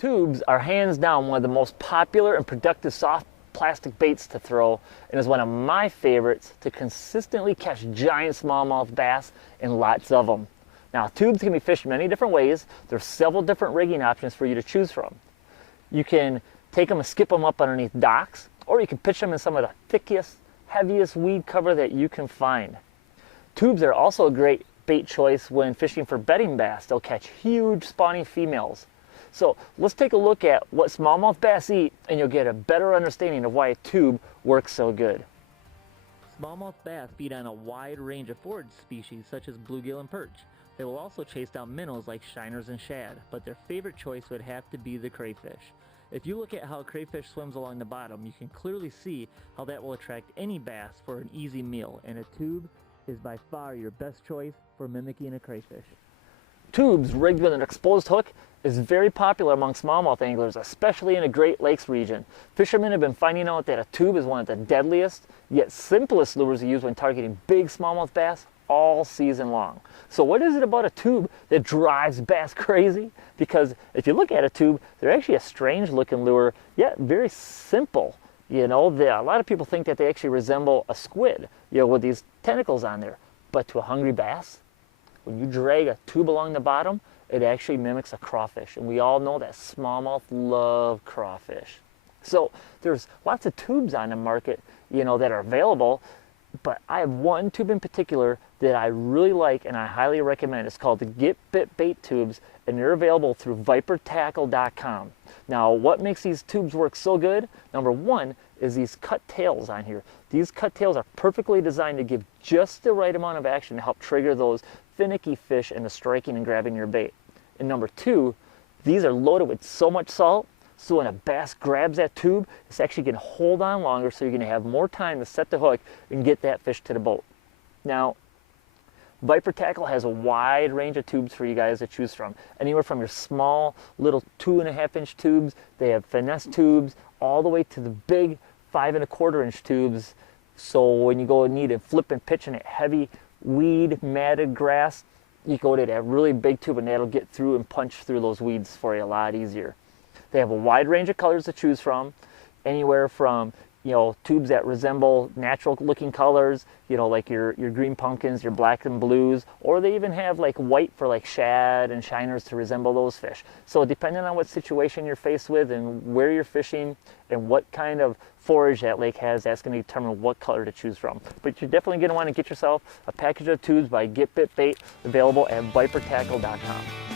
Tubes are hands down one of the most popular and productive soft plastic baits to throw, and is one of my favorites to consistently catch giant smallmouth bass, and lots of them. Now, tubes can be fished many different ways. There's several different rigging options for you to choose from. You can take them and skip them up underneath docks, or you can pitch them in some of the thickest, heaviest weed cover that you can find. Tubes are also a great bait choice when fishing for bedding bass. They'll catch huge spawning females. So let's take a look at what smallmouth bass eat, and you'll get a better understanding of why a tube works so good. Smallmouth bass feed on a wide range of forage species such as bluegill and perch. They will also chase down minnows like shiners and shad, but their favorite choice would have to be the crayfish. If you look at how a crayfish swims along the bottom, you can clearly see how that will attract any bass for an easy meal, and a tube is by far your best choice for mimicking a crayfish. Tubes rigged with an exposed hook is very popular among smallmouth anglers, especially in the Great Lakes region. Fishermen have been finding out that a tube is one of the deadliest, yet simplest lures to use when targeting big smallmouth bass all season long. So what is it about a tube that drives bass crazy? Because if you look at a tube, they're actually a strange looking lure, yet very simple. You know, a lot of people think that they actually resemble a squid, with these tentacles on there. But to a hungry bass, when you drag a tube along the bottom, it actually mimics a crawfish. And we all know that smallmouth love crawfish. So there's lots of tubes on the market, that are available. But I have one tube in particular that I really like and I highly recommend. It's called the Get Bit Bait Tubes, and they're available through vipertackle.com. Now, what makes these tubes work so good? Number one is these cut tails on here. These cut tails are perfectly designed to give just the right amount of action to help trigger those finicky fish into striking and grabbing your bait. And number two, these are loaded with so much salt, so when a bass grabs that tube, it's actually going to hold on longer, so you're going to have more time to set the hook and get that fish to the boat. Now, Viper Tackle has a wide range of tubes for you guys to choose from. Anywhere from your small little 2.5-inch tubes, they have finesse tubes, all the way to the big 5.25-inch tubes. So when you go and need to flip and pitch in a heavy weed matted grass, you go to that really big tube and that'll get through and punch through those weeds for you a lot easier. They have a wide range of colors to choose from, anywhere from tubes that resemble natural looking colors, like your green pumpkins, your black and blues, or they even have like white for like shad and shiners to resemble those fish. So depending on what situation you're faced with and where you're fishing and what kind of forage that lake has, that's going to determine what color to choose from. But you're definitely going to want to get yourself a package of tubes by Get Bit Bait, available at vipertackle.com.